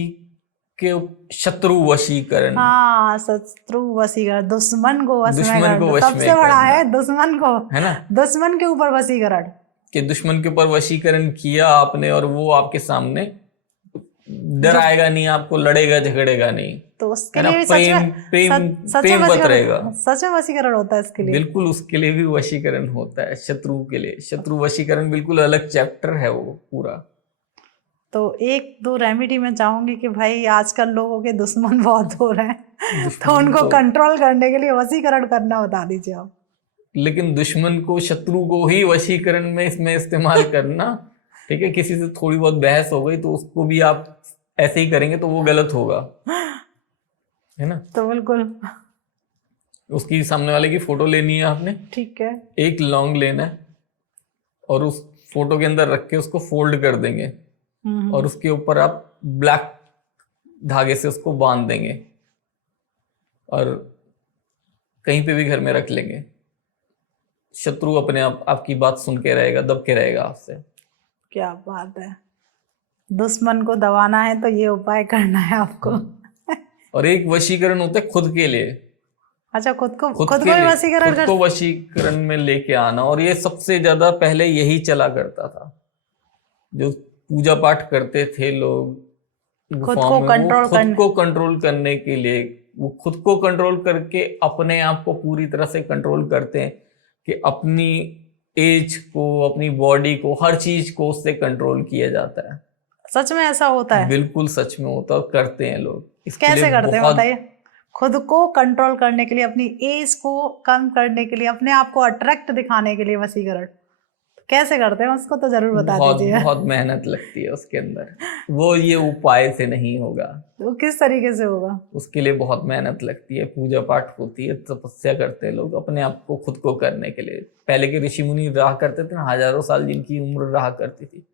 के शत्रु वशीकरण। हाँ, शत्रु वशीकरण, दुश्मन को वश में दुश्मन को करना। वश में सबसे बड़ा करना। है दुश्मन को, है ना, दुश्मन के ऊपर वशीकरण। कि दुश्मन के ऊपर वशीकरण किया आपने और वो आपके सामने डराएगा नहीं, आपको लड़ेगा झगड़ेगा नहीं, तो उसके है ना, लिए भी प्रेमवत रहेगा। सच में वशीकरण होता है इसके लिए। बिल्कुल, उसके लिए भी वशीकरण होता है। शत्रु के लिए शत्रु वशीकरण बिल्कुल अलग चैप्टर है वो पूरा। तो एक दो रेमेडी मैं चाहूंगी कि भाई आजकल लोगों के दुश्मन बहुत हो रहे हैं, तो उनको कंट्रोल करने के लिए वशीकरण करना बता दीजिए आप। लेकिन दुश्मन को, शत्रु को ही वशीकरण में इसमें इस्तेमाल करना, ठीक है। किसी से थोड़ी बहुत बहस हो गई तो उसको भी आप ऐसे ही करेंगे तो वो गलत होगा, है ना। तो बिल्कुल उसकी सामने वाले की फोटो लेनी है आपने, ठीक है। एक लौंग लेना है और उस फोटो के अंदर रख के उसको फोल्ड कर देंगे और उसके ऊपर आप ब्लैक धागे से उसको बांध देंगे और कहीं पे भी घर में रख लेंगे। शत्रु अपने आप आपकी बात सुन के रहेगा, दब के रहेगा आपसे। क्या बात है, दुश्मन को दबाना है तो ये उपाय करना है आपको। और एक वशीकरण होता है खुद के लिए। अच्छा, खुद को के ही लिए, वशीकरण खुद को वशीकरण में लेके आना। और ये सबसे ज्यादा पहले यही चला करता था। जो पूजा पाठ करते थे लोग खुद गुफाओं को में, कंट्रोल वो खुद को कंट्रोल करने के लिए, वो खुद को कंट्रोल करके अपने आप को पूरी तरह से कंट्रोल करते हैं कि अपनी एज को, अपनी बॉडी को, हर चीज को उससे कंट्रोल किया जाता है। सच में ऐसा होता है? बिल्कुल सच में होता है और करते हैं लोग। इसके कैसे लिए करते हैं बहुत बताइए? खुद को कंट्रोल करने के लिए, अपनी एज को कम करने के लिए, अपने आप को अट्रैक्ट दिखाने के लिए वशीकरण कैसे करते हैं उसको तो जरूर बता दीजिए। बहुत मेहनत लगती है उसके अंदर। वो ये उपाय से नहीं होगा। तो किस तरीके से होगा? उसके लिए बहुत मेहनत लगती है, पूजा पाठ होती है, तपस्या करते हैं लोग अपने आप को खुद को करने के लिए। पहले के ऋषि मुनि रहा करते थे ना, हजारों साल जिनकी उम्र रहा करती थी।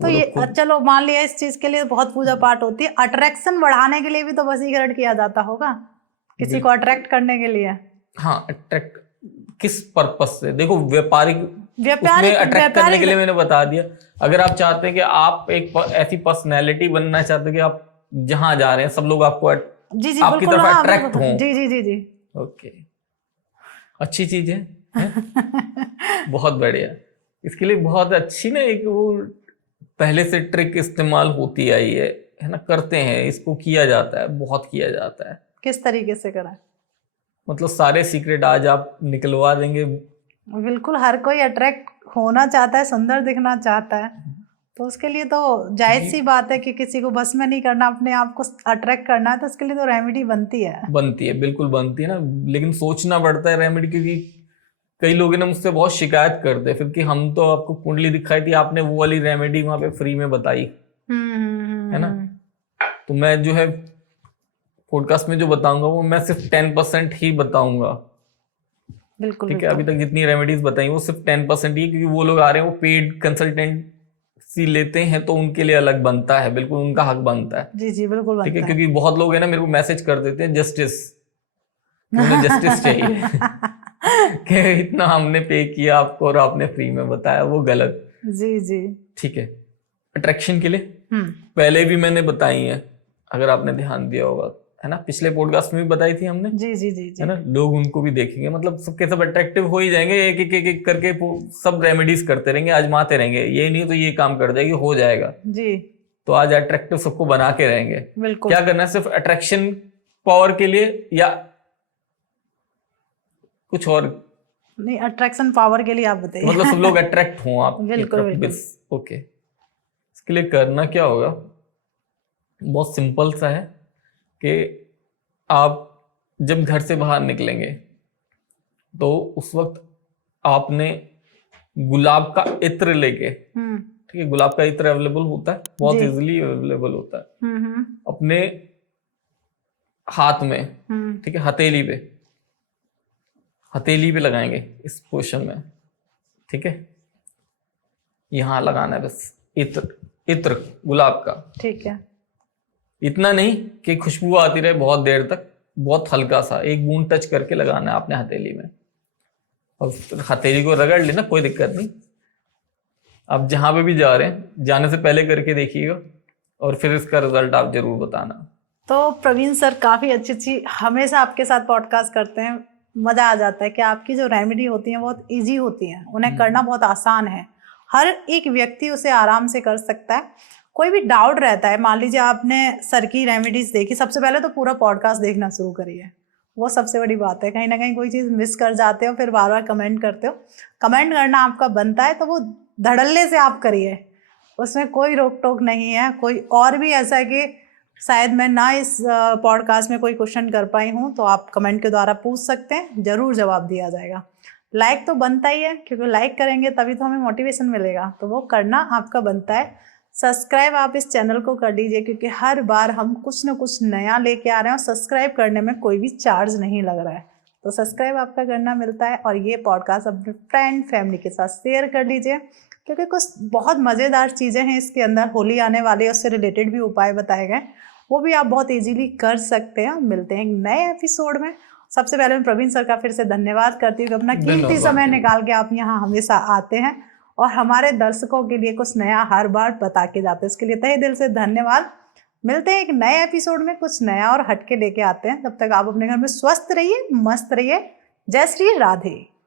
तो ये चलो मान लिया इस चीज के लिए बहुत पूजा पाठ होती है, अट्रैक्शन बढ़ाने के लिए भी तो वशीकरण किया जाता होगा, किसी को अट्रैक्ट करने के लिए। हाँ, अट्रैक्ट किस पर्पस से? देखो, व्यापारिक अट्रैक्ट करने के लिए मैंने बता दिया। अगर आप चाहते हैं कि आप एक ऐसी पर्सनैलिटी बनना चाहते हैं कि आप जहां जा रहे हैं सब लोग आपको जी आपकी तरफ अट्रैक्ट हों। जी जी जी जी। ओके, अच्छी चीज है? बहुत बढ़िया। इसके लिए बहुत अच्छी ना एक वो पहले से ट्रिक इस्तेमाल होती आई है ना, करते हैं इसको, किया जाता है, बहुत किया जाता है। किस तरीके से करा? मतलब सारे सीक्रेट आज आप निकलवा देंगे। बिल्कुल, हर कोई अट्रैक्ट होना चाहता है, सुंदर दिखना चाहता है, तो उसके लिए तो जायज सी बात है कि किसी को बस में नहीं करना, अपने आप को अट्रैक्ट करना है, तो उसके लिए तो रेमेडी बनती है, बिल्कुल बनती है ना। लेकिन सोचना पड़ता है रेमेडी, क्योंकि कई लोग ना मुझसे बहुत शिकायत करते हैं फिर कि हम तो आपको कुंडली दिखाई थी, आपने वो वाली रेमेडी वहां पे फ्री में बताई, है ना। तो मैं जो है पॉडकास्ट में जो बताऊंगा वो मैं सिर्फ 10% ही बताऊंगा। बिल्कुल, ठीक है, अभी तक जितनी रेमेडीज बताई वो सिर्फ 10% ही, क्योंकि वो लोग आ रहे हैं वो पेड कंसल्टेंसी लेते हैं तो उनके लिए अलग बनता है, बिल्कुल उनका हक बनता है। जी जी बिल्कुल ठीक है, बनता है। क्योंकि बहुत लोग है ना मेरे को मैसेज कर देते हैं जस्टिस, उन्हें जस्टिस चाहिए कि इतना हमने पे किया आपको और आपने फ्री में बताया, वो गलत। जी जी। ठीक है, अट्रैक्शन के लिए पहले भी मैंने बताई है, अगर आपने ध्यान दिया होगा, है ना। पिछले पॉडकास्ट में भी बताई थी हमने। जी जी जी जी। है ना, लोग उनको भी देखेंगे, मतलब सबके सब अट्रैक्टिव हो ही जाएंगे। एक करके सब रेमेडीज करते रहेंगे, आजमाते रहेंगे, ये नहीं तो ये काम कर जाएगी, हो जाएगा। जी। तो आज अट्रैक्टिव सबको बना के रहेंगे। बिल्कुल। क्या करना है, सिर्फ अट्रैक्शन पावर के लिए या कुछ और? नहीं, अट्रैक्शन पावर के लिए आप बताइए। मतलब सब लोग अट्रैक्ट हों आप बिल्कुल, बिल्कुल। ओके। इसके लिए करना क्या होगा, बहुत सिंपल सा है कि आप जब घर से बाहर निकलेंगे तो उस वक्त आपने गुलाब का इत्र लेके, ठीक है, गुलाब का इत्र अवेलेबल होता है, बहुत जी। इजीली अवेलेबल होता है, अपने हाथ में, ठीक है, हथेली पे लगाएंगे इस पोजीशन में, ठीक है, यहां लगाना है बस इत्र गुलाब का, ठीक है। इतना नहीं कि खुशबू आती रहे बहुत देर तक, बहुत हल्का सा एक बूंद टच करके लगाना है आपने हथेली में, और हथेली को रगड़ लेना, कोई दिक्कत नहीं। आप जहां पे भी जा रहे हैं जाने से पहले करके देखिएगा और फिर इसका रिजल्ट आप जरूर बताना। तो प्रवीण सर काफ़ी अच्छी हमेशा आपके साथ पॉडकास्ट करते हैं, मज़ा आ जाता है कि आपकी जो रेमेडी होती हैं बहुत इजी होती हैं, उन्हें करना बहुत आसान है, हर एक व्यक्ति उसे आराम से कर सकता है। कोई भी डाउट रहता है, मान लीजिए आपने सर की रेमेडीज देखी, सबसे पहले तो पूरा पॉडकास्ट देखना शुरू करिए, वो सबसे बड़ी बात है। कहीं ना कहीं कोई चीज़ मिस कर जाते हो फिर बार बार कमेंट करते हो, कमेंट करना आपका बनता है तो वो धड़ल्ले से आप करिए, उसमें कोई रोक टोक नहीं है। कोई और भी ऐसा है कि शायद मैं ना इस पॉडकास्ट में कोई क्वेश्चन कर पाई हूँ तो आप कमेंट के द्वारा पूछ सकते हैं, ज़रूर जवाब दिया जाएगा। लाइक तो बनता ही है, क्योंकि लाइक करेंगे तभी तो हमें मोटिवेशन मिलेगा, तो वो करना आपका बनता है। सब्सक्राइब आप इस चैनल को कर लीजिए, क्योंकि हर बार हम कुछ ना कुछ नया लेके आ रहे हैं और सब्सक्राइब करने में कोई भी चार्ज नहीं लग रहा है, तो सब्सक्राइब आपका करना मिलता है। और ये पॉडकास्ट अपने फ्रेंड फैमिली के साथ शेयर कर लीजिए, क्योंकि कुछ बहुत मज़ेदार चीज़ें हैं इसके अंदर, होली आने वाली है उससे रिलेटेड भी उपाय बताए गए, वो भी आप बहुत इजीली कर सकते हैं। मिलते हैं एक नए एपिसोड में। सबसे पहले मैं प्रवीण सर का फिर से धन्यवाद करती हूँ कि अपना कीमती समय निकाल के आप यहाँ हमेशा आते हैं और हमारे दर्शकों के लिए कुछ नया हर बार बता के जाते हैं, इसके लिए तहे दिल से धन्यवाद। मिलते हैं एक नए एपिसोड में, कुछ नया और हटके लेके आते हैं। तब तक आप अपने घर में स्वस्थ रहिए, मस्त रहिए। जय श्री राधे।